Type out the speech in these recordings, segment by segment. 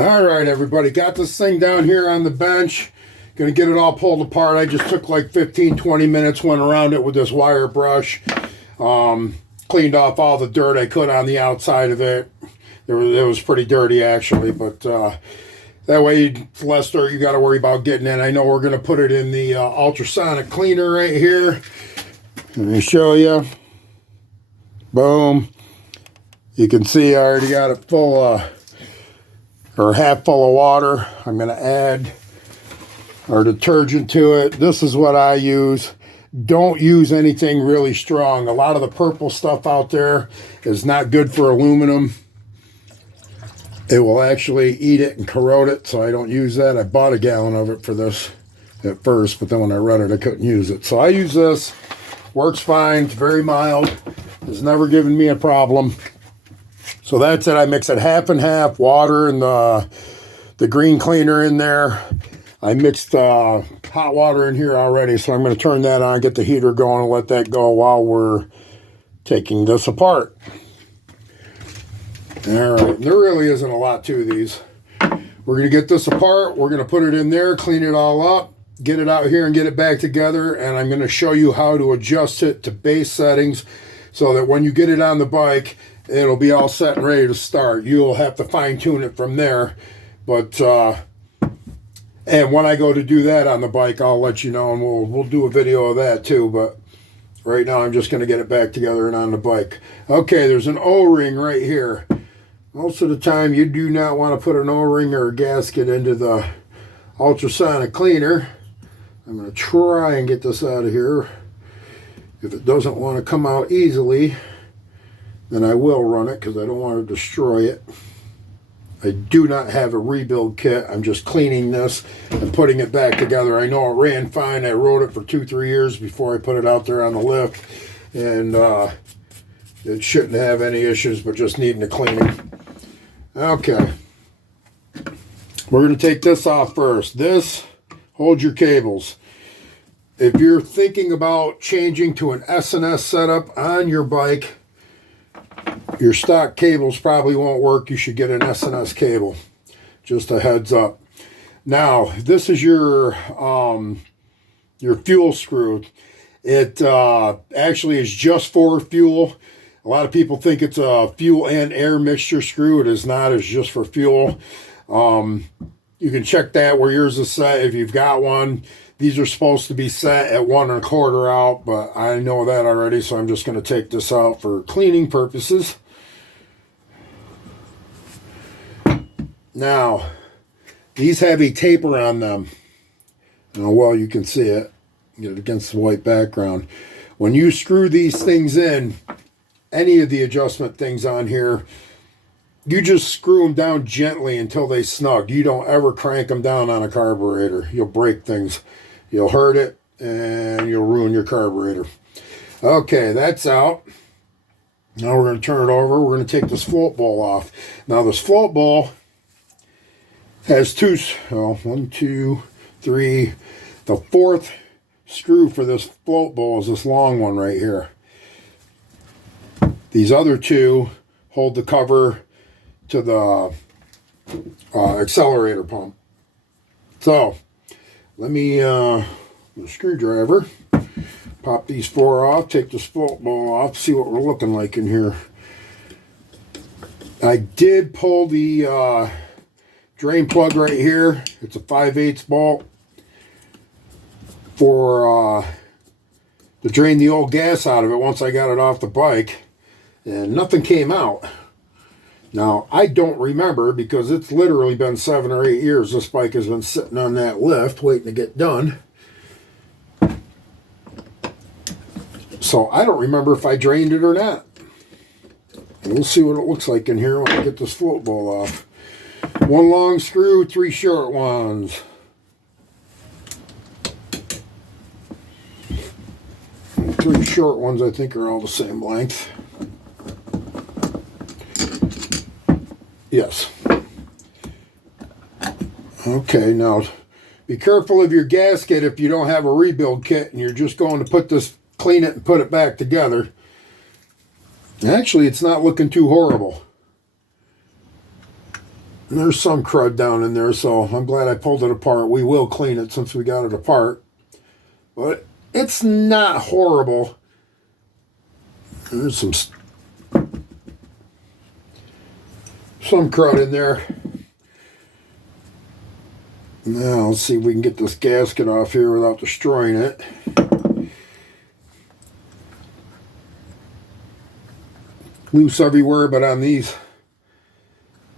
All right, everybody, got this thing down here on the bench. Gonna get it all pulled apart. I just took like 15-20 minutes, went around it with this wire brush, cleaned off all the dirt I could on the outside of it. It was pretty dirty actually, but that way less dirt you got to worry about getting in. I know we're gonna put it in the ultrasonic cleaner right here. Let me show you. Boom. You can see I already got it full or half full of water. I'm going to add our detergent to it. This is what I use. Don't use anything really strong. A lot of the purple stuff out there is not good for aluminum. It will actually eat it and corrode it, so I don't use that. I bought a gallon of it for this at first, but then when I read it, I couldn't use it. So I use this. Works fine. It's very mild. It's never given me a problem. So that's it. I mix it half and half, water and the green cleaner in there. I mixed hot water in here already, so I'm going to turn that on, get the heater going, and let that go while we're taking this apart. All right, there really isn't a lot to these. We're going to get this apart. We're going to put it in there, clean it all up, get it out here and get it back together, and I'm going to show you how to adjust it to base settings so that when you get it on the bike, it'll be all set and ready to start. You'll have to fine-tune it from there. But, and when I go to do that on the bike, I'll let you know, and we'll do a video of that too. But right now, I'm just going to get it back together and on the bike. Okay, there's an O-ring right here. Most of the time, you do not want to put an O-ring or a gasket into the ultrasonic cleaner. I'm going to try and get this out of here. If it doesn't want to come out easily, then I will run it because I don't want to destroy it. I do not have a rebuild kit. I'm just cleaning this and putting it back together. I know it ran fine. I rode it for 2-3 years before I put it out there on the lift. And it shouldn't have any issues, but just needing a cleaning. Okay. We're going to take this off first. This holds your cables. If you're thinking about changing to an S&S setup on your bike, your stock cables probably won't work. You should get an S&S cable. Just a heads up. Now, this is your fuel screw. It actually is just for fuel. A lot of people think it's a fuel and air mixture screw. It is not. It's just for fuel. You can check that where yours is set if you've got one. These are supposed to be set at 1 1/4 out, but I know that already, so I'm just going to take this out for cleaning purposes. Now, these have a taper on them. Well, you can see it. Get it against the white background. When you screw these things in, any of the adjustment things on here, you just screw them down gently until they snug. You don't ever crank them down on a carburetor. You'll break things. You'll hurt it, and you'll ruin your carburetor. Okay, that's out. Now we're going to turn it over. We're going to take this float bowl off. Now this float bowl has one, two, three. The fourth screw for this float bowl is this long one right here. These other two hold the cover to the accelerator pump. So, let me, the screwdriver, pop these 4 off, take this float bowl off, see what we're looking like in here. I did pull the drain plug right here. It's a 5/8 bolt for to drain the old gas out of it once I got it off the bike, and nothing came out. Now, I don't remember because it's literally been 7 or 8 years this bike has been sitting on that lift waiting to get done. So I don't remember if I drained it or not. And we'll see what it looks like in here when I get this float bowl off. 1 long screw, 3 short ones. 3 short ones I think are all the same length. Yes. Okay, now be careful of your gasket if you don't have a rebuild kit and you're just going to clean it and put it back together. Actually, it's not looking too horrible. And there's some crud down in there, so I'm glad I pulled it apart. We will clean it since we got it apart. But it's not horrible. There's some crud in there. Now, let's see if we can get this gasket off here without destroying it. Loose everywhere, but on these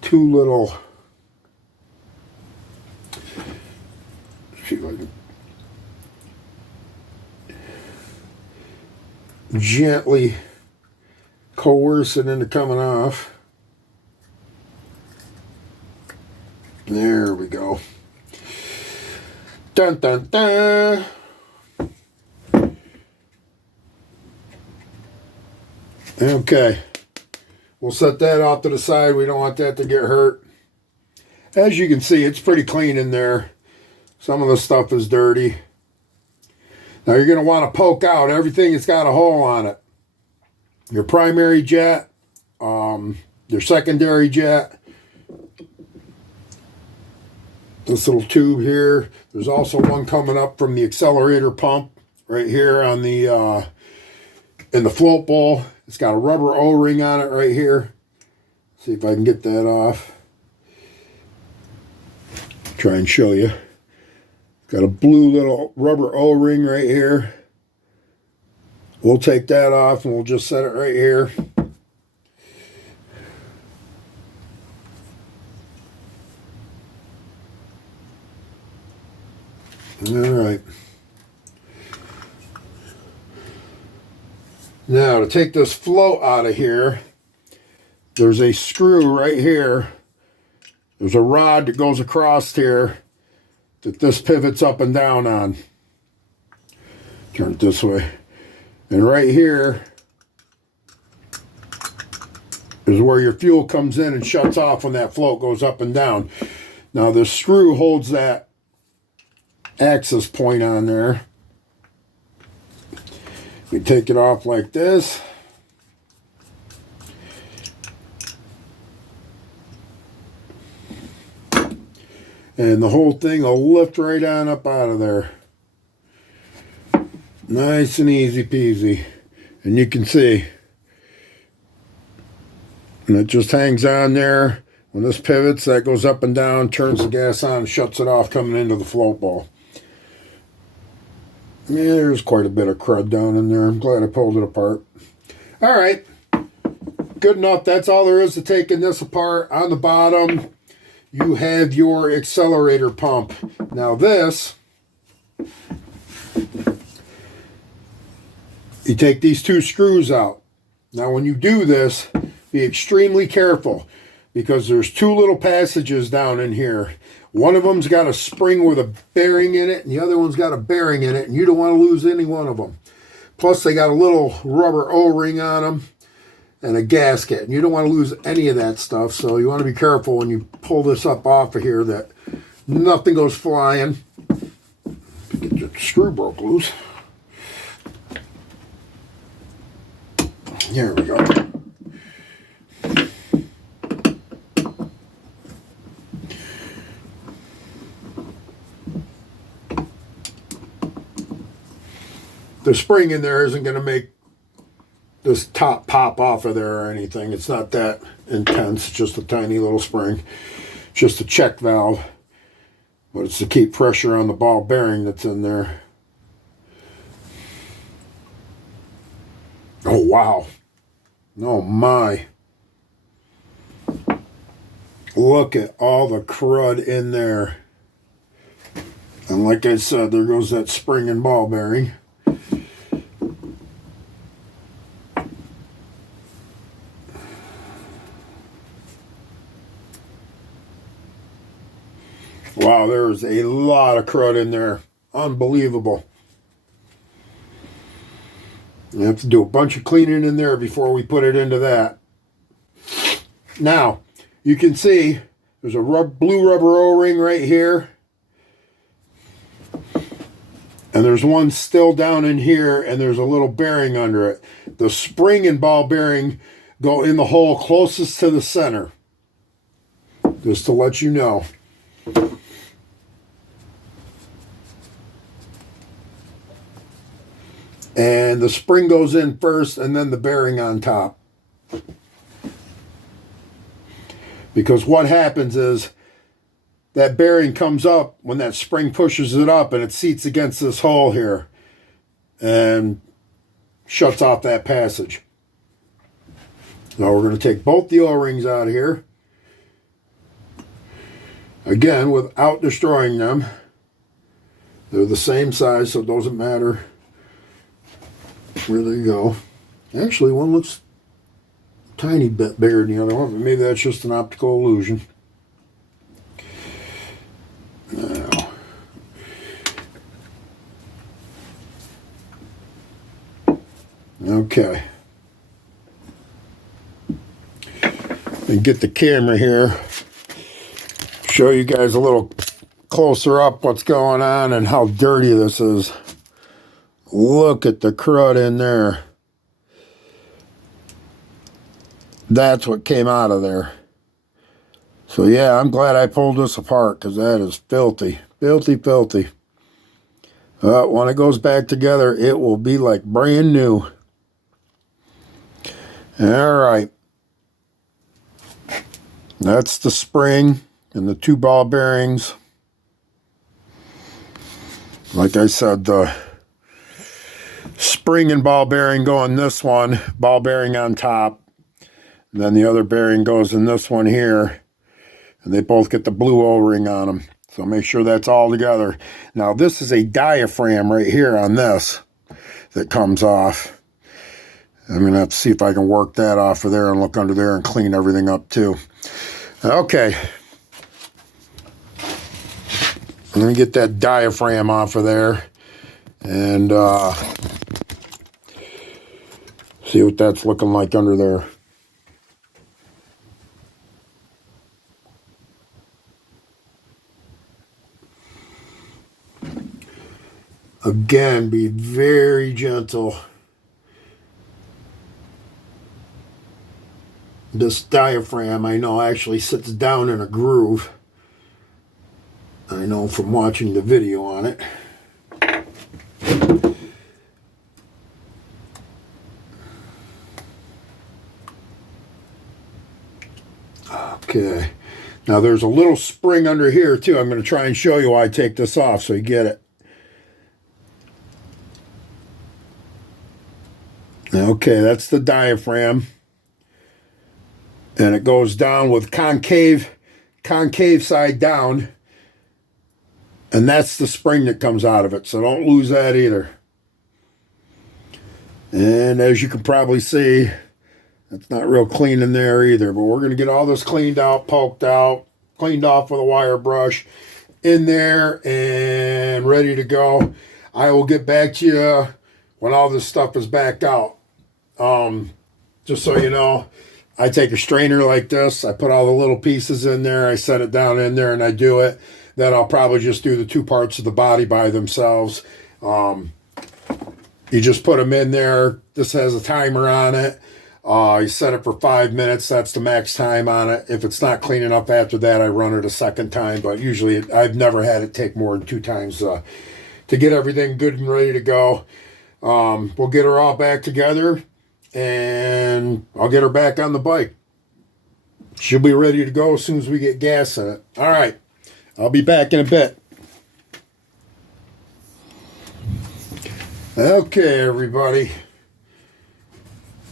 two little, see if I can gently coerce it into coming off. There we go. Dun dun dun. Okay. We'll set that off to the side. We don't want that to get hurt. As you can see, it's pretty clean in there. Some of the stuff is dirty. Now you're going to want to poke out everything that's got a hole on it. Your primary jet, your secondary jet, this little tube here. There's also one coming up from the accelerator pump right here on the in the float bowl. It's got a rubber O-ring on it right here. See if I can get that off. Try and show you. Got a blue little rubber O-ring right here. We'll take that off and we'll just set it right here. All right. Now, to take this float out of here, there's a screw right here. There's a rod that goes across here that this pivots up and down on. Turn it this way. And right here is where your fuel comes in and shuts off when that float goes up and down. Now, the screw holds that access point on there. We take it off like this. And the whole thing will lift right on up out of there. Nice and easy peasy. And you can see. And it just hangs on there. When this pivots, that goes up and down, turns the gas on, shuts it off coming into the float bowl. Yeah, there's quite a bit of crud down in there. I'm glad I pulled it apart. All right. Good enough. That's all there is to taking this apart. On the bottom, you have your accelerator pump. Now this, you take these two screws out. Now when you do this, be extremely careful because there's two little passages down in here. One of them's got a spring with a bearing in it, and the other one's got a bearing in it, and you don't want to lose any one of them. Plus, they got a little rubber O-ring on them and a gasket, and you don't want to lose any of that stuff, so you want to be careful when you pull this up off of here that nothing goes flying. Get your screw broke loose. There we go. The spring in there isn't going to make this top pop off of there or anything. It's not that intense. It's just a tiny little spring. Just a check valve. But it's to keep pressure on the ball bearing that's in there. Oh, wow. Oh, my. Look at all the crud in there. And like I said, there goes that spring and ball bearing. Wow, there's a lot of crud in there. Unbelievable. You have to do a bunch of cleaning in there before we put it into that. Now, you can see there's a blue rubber O-ring right here. And there's one still down in here, and there's a little bearing under it. The spring and ball bearing go in the hole closest to the center. just to let you know. And the spring goes in first and then the bearing on top. Because what happens is that bearing comes up when that spring pushes it up and it seats against this hole here and shuts off that passage. Now we're going to take both the O-rings out of here. Again, without destroying them. They're the same size, so it doesn't matter where they go. Actually, one looks a tiny bit bigger than the other one, but maybe that's just an optical illusion. Now, okay. And get the camera here. Show you guys a little closer up what's going on and how dirty this is. Look at the crud in there. That's what came out of there. So yeah, I'm glad I pulled this apart because that is filthy. Filthy, filthy. When it goes back together, it will be like brand new. All right. That's the spring and the two ball bearings. Like I said, the spring and ball bearing go in this one, ball bearing on top. And then the other bearing goes in this one here. And they both get the blue O-ring on them. So make sure that's all together. Now this is a diaphragm right here on this that comes off. I'm going to have to see if I can work that off of there and look under there and clean everything up too. Okay. Let me get that diaphragm off of there and see what that's looking like under there. Again, be very gentle. This diaphragm, I know, actually sits down in a groove. I know from watching the video on it. Okay. Now there's a little spring under here too. I'm going to try and show you why I take this off so you get it. Okay, that's the diaphragm. And it goes down with concave side down. And that's the spring that comes out of it. So don't lose that either. And as you can probably see, it's not real clean in there either. But we're going to get all this cleaned out, poked out, cleaned off with a wire brush in there and ready to go. I will get back to you when all this stuff is back out. Just so you know, I take a strainer like this. I put all the little pieces in there. I set it down in there and I do it. Then I'll probably just do the two parts of the body by themselves. You just put them in there. This has a timer on it. You set it for 5 minutes. That's the max time on it. If it's not clean enough after that, I run it a second time. But usually I've never had it take more than 2 times to get everything good and ready to go. We'll get her all back together. And I'll get her back on the bike. She'll be ready to go as soon as we get gas in it. All right. I'll be back in a bit. Okay, everybody.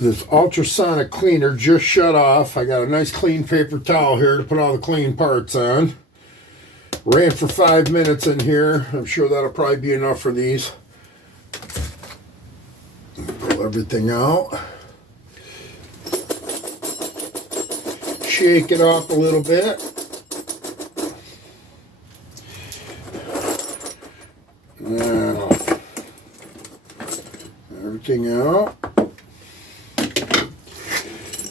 This ultrasonic cleaner just shut off. I got a nice clean paper towel here to put all the clean parts on. Ran for 5 minutes in here. I'm sure that'll probably be enough for these. Pull everything out. Shake it off a little bit. Now, everything out.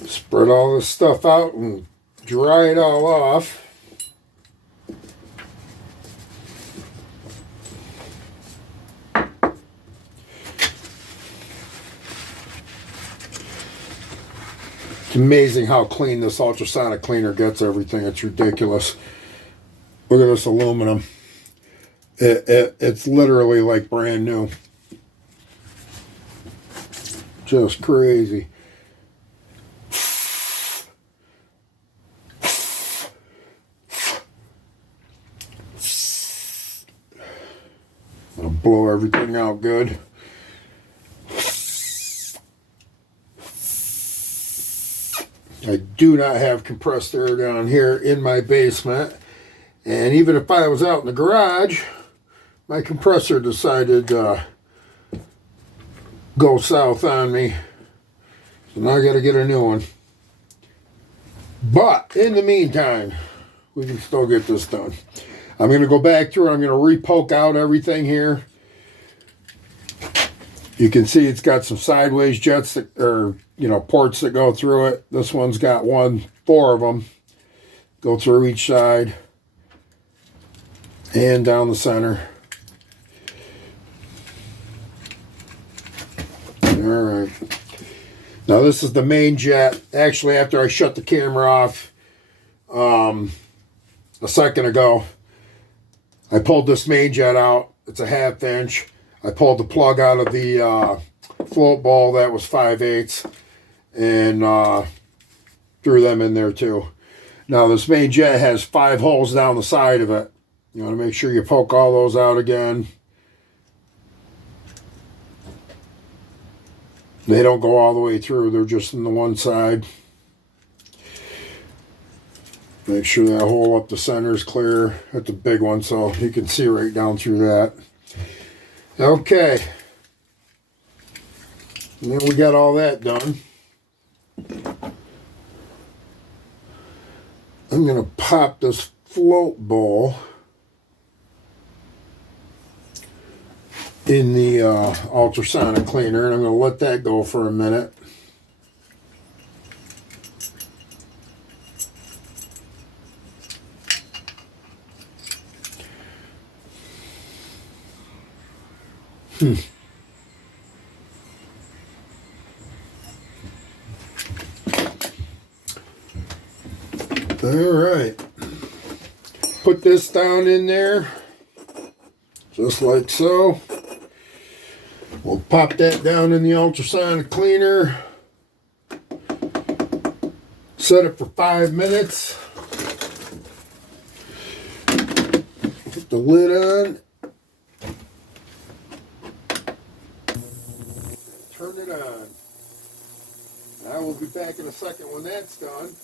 Spread all this stuff out and dry it all off. It's amazing how clean this ultrasonic cleaner gets everything. It's ridiculous. Look at this aluminum. It's literally like brand new. Just crazy. I'll blow everything out good. I do not have compressed air down here in my basement. And even if I was out in the garage, my compressor decided to go south on me. So now I got to get a new one. But in the meantime, we can still get this done. I'm going to go back through. I'm going to re-poke out everything here. You can see it's got some sideways jets that, or ports that go through it. This one's got 4 of them go through each side and down the center. All right. Now this is the main jet. Actually, after I shut the camera off a second ago, I pulled this main jet out. It's a 1/2 inch. I pulled the plug out of the float ball that was 5/8 and threw them in there too. Now this main jet has 5 holes down the side of it. You want to make sure you poke all those out again. They don't go all the way through. They're just in the one side. Make sure that hole up the center is clear. That's a big one, so you can see right down through that. Okay. And then we got all that done. I'm going to pop this float bowl in the ultrasonic cleaner, and I'm going to let that go for a minute. All right. Put this down in there, just like so. We'll pop that down in the ultrasonic cleaner. Set it for 5 minutes. Put the lid on. Turn it on. I will be back in a second when that's done.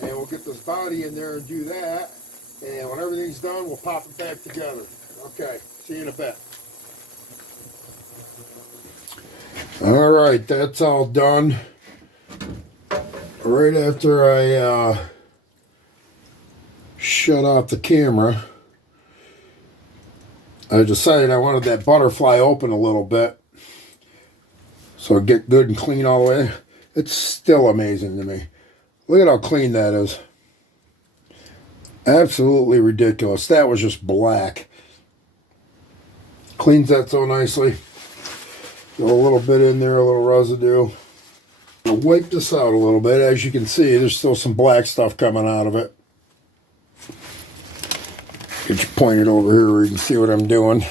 And we'll get this body in there and do that. And when everything's done, we'll pop it back together. Okay, see you in a bit. All right, that's all done. Right after I shut off the camera, I decided I wanted that butterfly open a little bit so it get good and clean all the way. It's still amazing to me. Look at how clean that is. Absolutely ridiculous. That was just black. Cleans that so nicely. Got a little bit in there, a little residue. I'll wipe this out a little bit. As you can see, there's still some black stuff coming out of it. Get you pointed over here where you can see what I'm doing.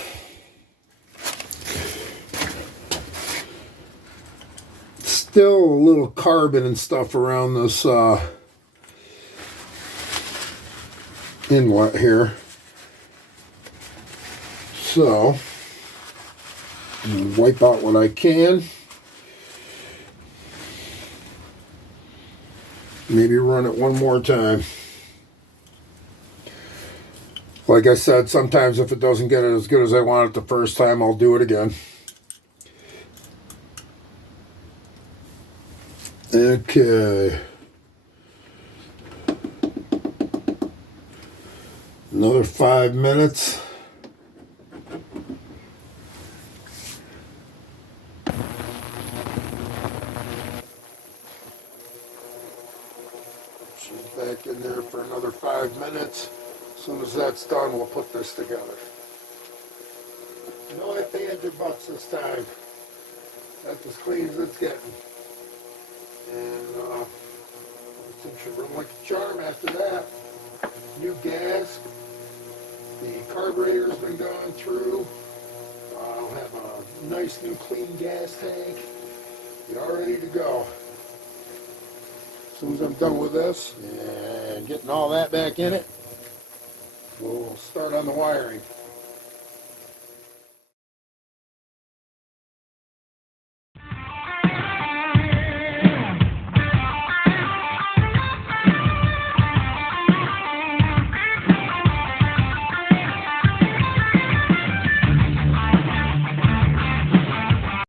Still a little carbon and stuff around this inlet here. So, I'm gonna wipe out what I can. Maybe run it one more time. Like I said, sometimes if it doesn't get it as good as I want it the first time, I'll do it again. Okay. Another 5 minutes. She's back in there for another 5 minutes. As soon as that's done, we'll put this together. No ifs, ands, or buts this time. That's as clean as it's getting. And like a charm after that. New gas. The carburetor's been gone through. I'll have a nice new clean gas tank. Be all ready to go. As soon as I'm done with this and getting all that back in it, we'll start on the wiring.